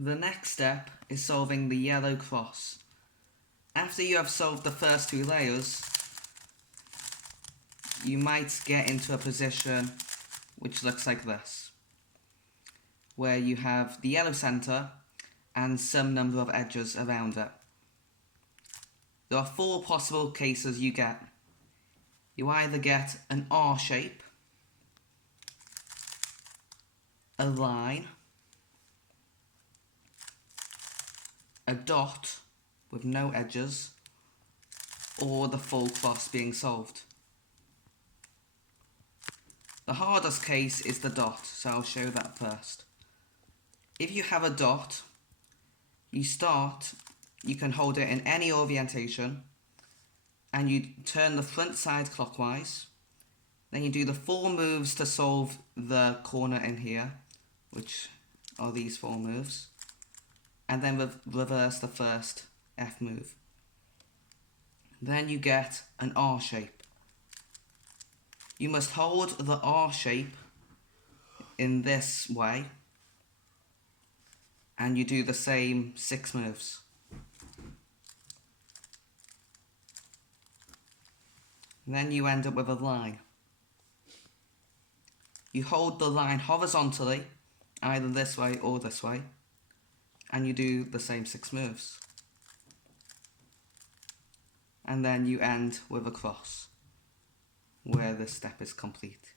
The next step is solving the yellow cross. After you have solved the first two layers, you might get into a position which looks like this, where you have the yellow centre and some number of edges around it. There are four possible cases you get. You either get an R shape, a line, a dot with no edges, or the full cross being solved. The hardest case is the dot, so I'll show that first. If you have a dot, you can hold it in any orientation, and you turn the front side clockwise. Then you do the 4 moves to solve the corner in here, which are these 4 moves, and then reverse the first F move. Then you get an R shape. You must hold the R shape in this way, and you do the same 6 moves. Then you end up with a line. You hold the line horizontally, either this way or this way, and you do the same 6 moves. And then you end with a cross, where this step is complete.